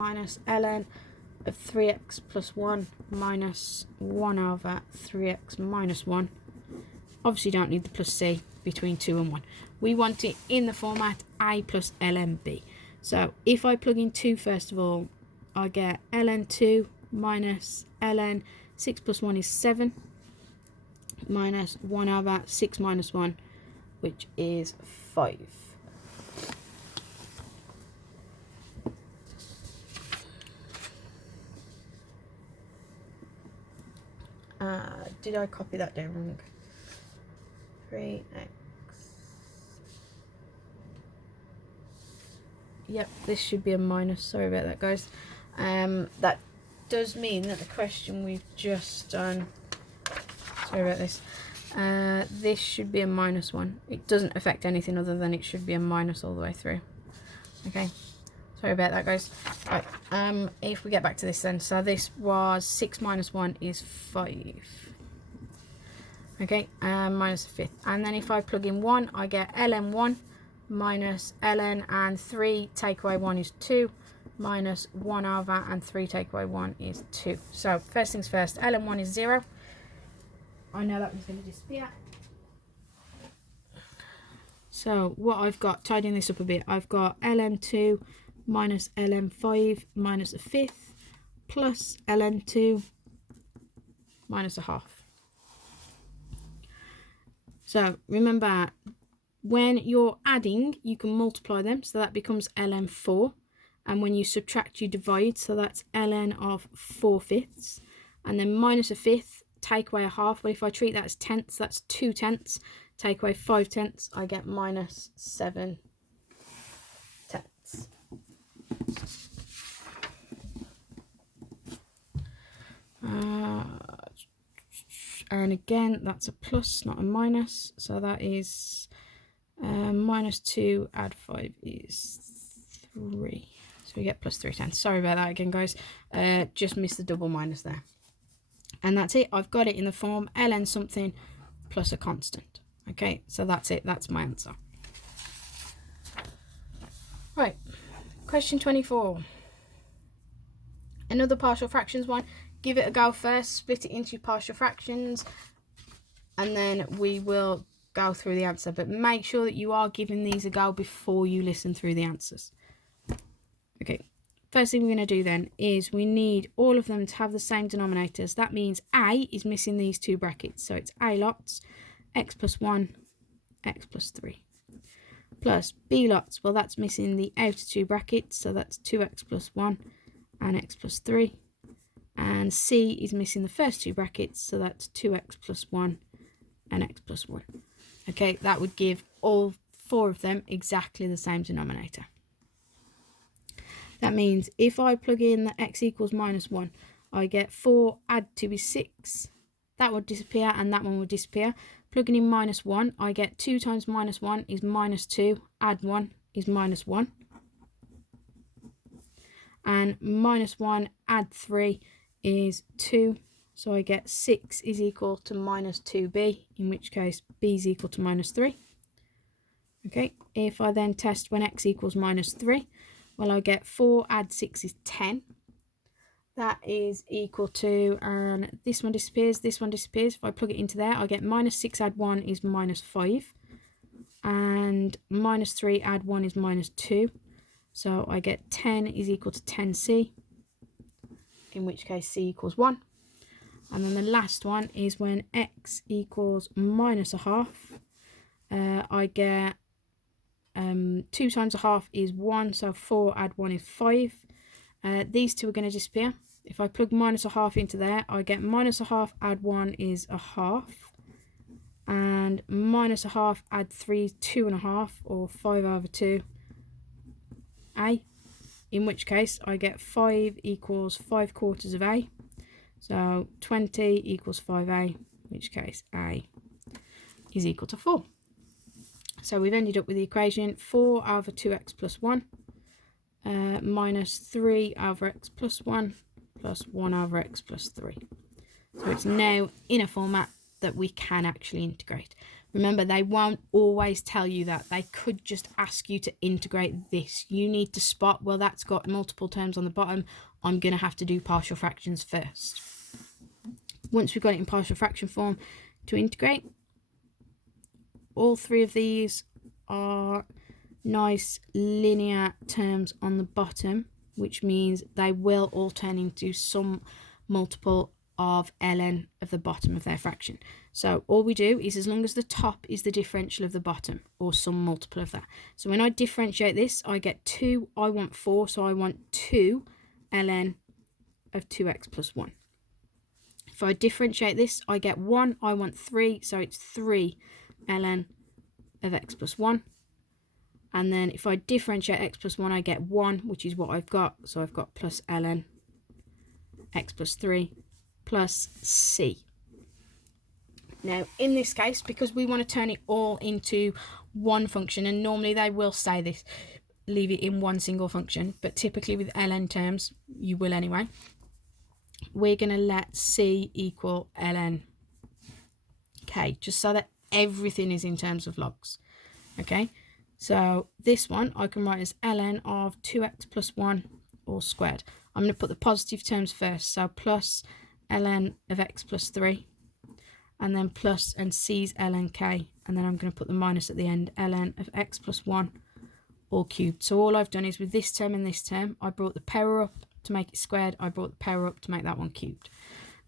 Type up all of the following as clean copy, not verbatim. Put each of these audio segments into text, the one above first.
minus ln of 3x plus 1 minus 1 over 3x minus 1. Obviously don't need the plus c between 2 and 1. We want it in the format a plus ln b. So if I plug in 2 first of all, I get ln 2 minus ln 6 plus 1 is 7 minus 1 over 6 minus 1, which is 5. Did I copy that down wrong? 3x. Yep, this should be a minus. Sorry about that, guys. That does mean that the question we've just done, sorry about this, this should be a minus 1. It doesn't affect anything other than it should be a minus all the way through. Okay, sorry about that, guys. Right, if we get back to this then, so this was 6 minus 1 is 5. Okay, minus a fifth. And then if I plug in 1, I get ln1 minus ln and 3 take away 1 is 2 minus 1 over and 3 take away 1 is 2. So first things first, ln1 is 0. I know that one's going to disappear. So what I've got, tidying this up a bit, I've got ln2 minus ln5 minus a fifth plus ln2 minus a half. So remember, when you're adding, you can multiply them, so that becomes ln4. And when you subtract, you divide, so that's ln of 4 fifths. And then minus a fifth, take away a half. But if I treat that as tenths, that's 2 tenths. Take away 5 tenths, I get minus 7 tenths. And again, that's a plus, not a minus. So that is minus 2 add 5 is 3. So we get plus 3 tenths. Sorry about that again, guys. Just missed the double minus there. And that's it. I've got it in the form ln something plus a constant. Okay, so that's it. That's my answer. Right, question 24. Another partial fractions one. Give it a go first, split it into partial fractions, and then we will go through the answer. But make sure that you are giving these a go before you listen through the answers. Okay, first thing we're going to do then is we need all of them to have the same denominators. That means A is missing these 2 brackets. So it's A lots, x plus 1, x plus 3. Plus B lots, well that's missing the outer 2 brackets. So that's 2x plus 1 and x plus 3. And C is missing the first 2 brackets, so that's 2x plus 1 and x plus 1. Okay, that would give all 4 of them exactly the same denominator. That means if I plug in that x equals minus 1, I get 4 add 2 is 6. That would disappear and that one would disappear. Plugging in minus 1, I get 2 times minus 1 is minus 2, add 1 is minus 1. And minus 1 add 3 is 2, so I get 6 is equal to minus 2b, in which case b is equal to minus 3. Okay, if I then test when x equals minus 3, well I get 4 add 6 is 10. That is equal to, and this one disappears, this one disappears. If I plug it into there, I get minus 6 add 1 is minus 5. And minus 3 add 1 is minus 2. So I get 10 is equal to 10c, in which case c equals 1. And then the last one is when x equals minus a half. I get 2 times a half is 1, so 4 add 1 is 5. These two are going to disappear. If I plug minus a half into there, I get minus a half add 1 is a half. And minus a half add 3 is 2.5, or 5 over 2, a. In which case I get 5 equals 5 quarters of a. So 20 equals 5a, in which case a is equal to 4. So we've ended up with the equation 4 over 2x plus 1 minus 3 over x plus 1 plus 1 over x plus 3. So it's now in a format that we can actually integrate. Remember, they won't always tell you that. They could just ask you to integrate this. You need to spot, well, that's got multiple terms on the bottom. I'm going to have to do partial fractions first. Once we've got it in partial fraction form to integrate, all three of these are nice linear terms on the bottom, which means they will all turn into some multiple of ln of the bottom of their fraction. So all we do is, as long as the top is the differential of the bottom or some multiple of that. So when I differentiate this, I get 2, I want 4, so I want 2 ln of 2x plus 1. If I differentiate this, I get 1, I want 3, so it's 3 ln of x plus 1. And then if I differentiate x plus 1, I get 1, which is what I've got. So I've got plus ln x plus 3 plus c. Now, in this case, because we want to turn it all into one function, and normally they will say this, leave it in one single function, but typically with ln terms, you will anyway. We're going to let c equal ln k, just so that everything is in terms of logs. Okay, so this one I can write as ln of 2x plus 1 all squared. I'm going to put the positive terms first, so plus ln of x plus 3, and then plus and c's ln k, and then I'm going to put the minus at the end, ln of x plus 1 all cubed. So all I've done is with this term and this term, I brought the power up to make it squared, I brought the power up to make that one cubed.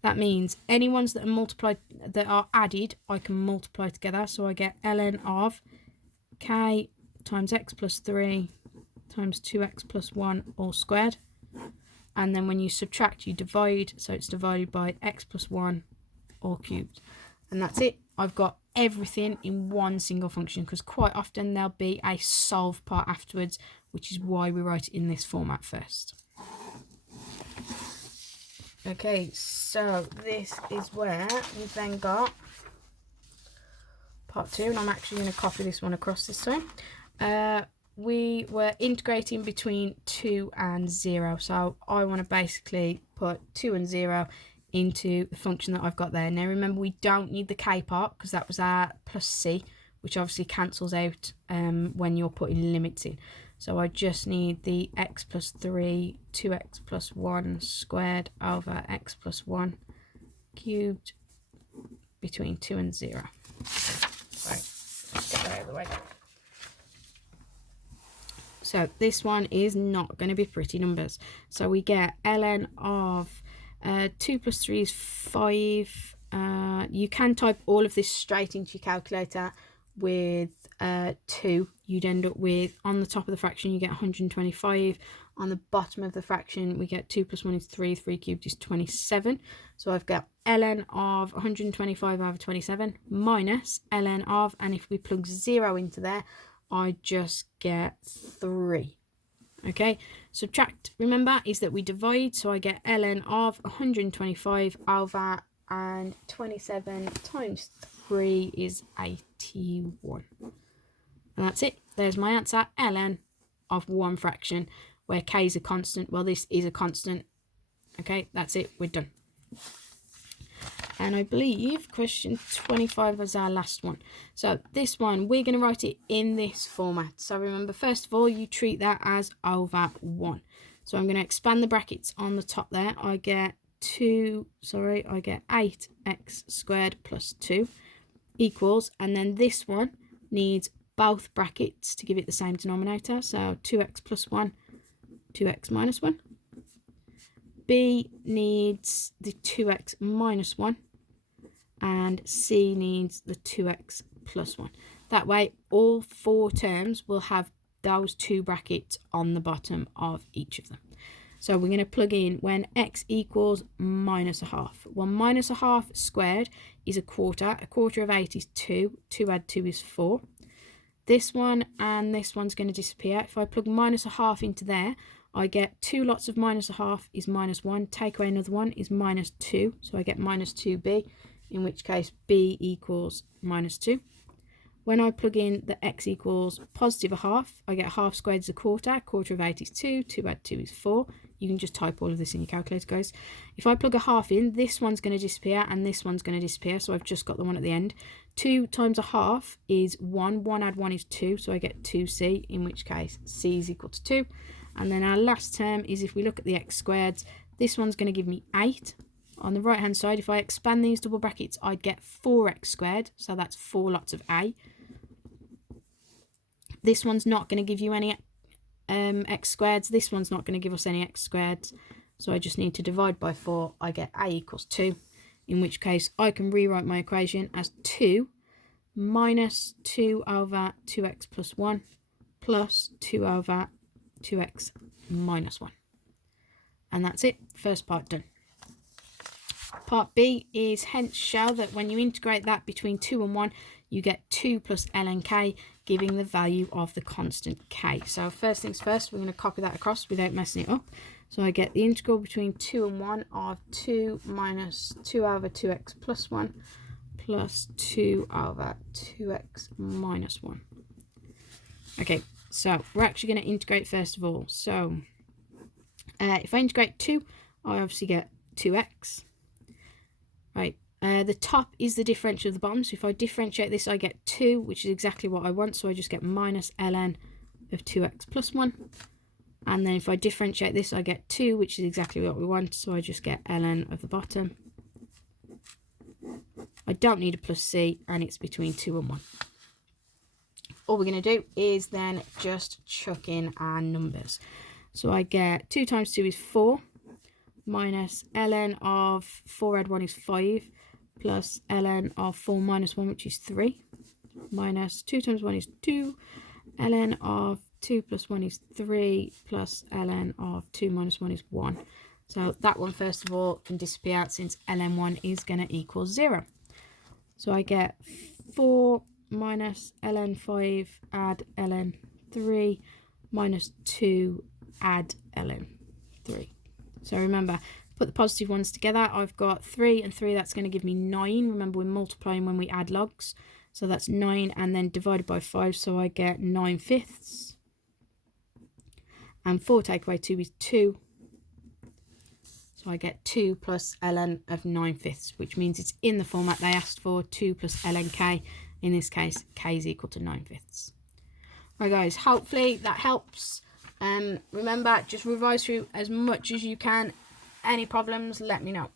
That means any ones that are multiplied, that are added, I can multiply together. So I get ln of k times x plus 3 times 2x plus 1 all squared. And then when you subtract, you divide, so it's divided by x plus 1 all cubed. And that's it. I've got everything in one single function, because quite often there'll be a solve part afterwards, which is why we write it in this format first. Okay, so this is where we've then got part 2, and I'm actually going to copy this one across this time. We were integrating between 2 and 0, so I want to basically put 2 and 0 into the function that I've got there. Now remember, we don't need the k part because that was our plus c, which obviously cancels out when you're putting limits in. So I just need the x plus 3, 2x plus 1 squared over x plus 1 cubed between 2 and 0. Right, let's get that out of the way. So this one is not going to be pretty numbers. So we get ln of 2 plus 3 is 5. You can type all of this straight into your calculator with 2. You'd end up with, on the top of the fraction, you get 125. On the bottom of the fraction, we get 2 plus 1 is 3. 3 cubed is 27. So I've got ln of 125 over 27 minus ln of, and if we plug 0 into there, I just get 3. Okay, subtract, remember, is that we divide, so I get ln of 125 over, and 27 times 3 is 81. And that's it. There's my answer, ln of one fraction, where k is a constant. Well, this is a constant. Okay, that's it. We're done. And I believe question 25 was our last one. So this one, we're going to write it in this format. So remember, first of all, you treat that as over 1. So I'm going to expand the brackets on the top there. I get 8x squared plus 2 equals, and then this one needs both brackets to give it the same denominator. So 2x plus 1, 2x minus 1. B needs the 2x minus 1, and C needs the 2x plus 1. That way, all 4 terms will have those 2 brackets on the bottom of each of them. So we're going to plug in when x equals minus a half. Well, minus a half squared is a quarter. A quarter of 8 is 2. 2 add 2 is 4. This one and this one's going to disappear. If I plug minus a half into there, I get 2 lots of minus a half is minus 1. Take away another one is minus 2. So I get minus 2b, in which case b equals minus 2. When I plug in the x equals positive a half, I get half squared is a quarter. Quarter of 8 is 2. 2 add 2 is 4. you can just type all of this in your calculator, guys. If I plug a half in, this one's going to disappear and this one's going to disappear, so I've just got the one at the end. 2 times a half is 1. 1 add 1 is 2, so I get 2c, in which case c is equal to 2. And then our last term is, if we look at the x squareds, this one's going to give me 8. On the right hand side, if I expand these double brackets, I'd get 4x squared, so that's 4 lots of a. This one's not going to give you any x squareds. This one's not going to give us any x squareds. So I just need to divide by 4. I get a equals 2, in which case I can rewrite my equation as 2 minus 2 over 2x plus 1 plus 2 over 2x minus 1. And that's it. First part done. Part B is hence show that when you integrate that between 2 and 1, you get 2 plus ln k, giving the value of the constant k. So first things first, we're going to copy that across without messing it up. So I get the integral between 2 and 1 of 2 minus 2 over 2x plus 1 plus 2 over 2x minus 1. Okay, so we're actually going to integrate first of all. So if I integrate 2, I obviously get 2x. Right, the top is the differential of the bottom, so if I differentiate this I get 2, which is exactly what I want, so I just get minus ln of 2x plus 1. And then if I differentiate this I get 2, which is exactly what we want, so I just get ln of the bottom. I don't need a plus c, and it's between 2 and 1. All we're going to do is then just chuck in our numbers. So I get 2 times 2 is 4. Minus ln of 4 add 1 is 5, plus ln of 4 minus 1, which is 3, minus 2 times 1 is 2, ln of 2 plus 1 is 3, plus ln of 2 minus 1 is 1. So that one, first of all, can disappear since ln1 is going to equal 0. So I get 4 minus ln 5 add ln 3 minus 2 add ln 3. So remember, put the positive ones together. I've got 3 and 3, that's going to give me 9. Remember, we're multiplying when we add logs. So that's 9, and then divided by 5, so I get 9/5. And 4 take away 2 is 2. So I get 2 plus ln of 9/5, which means it's in the format they asked for, 2 plus ln k. In this case, k is equal to 9/5. Right, guys, hopefully that helps. Remember, just revise through as much as you can. Any problems, let me know.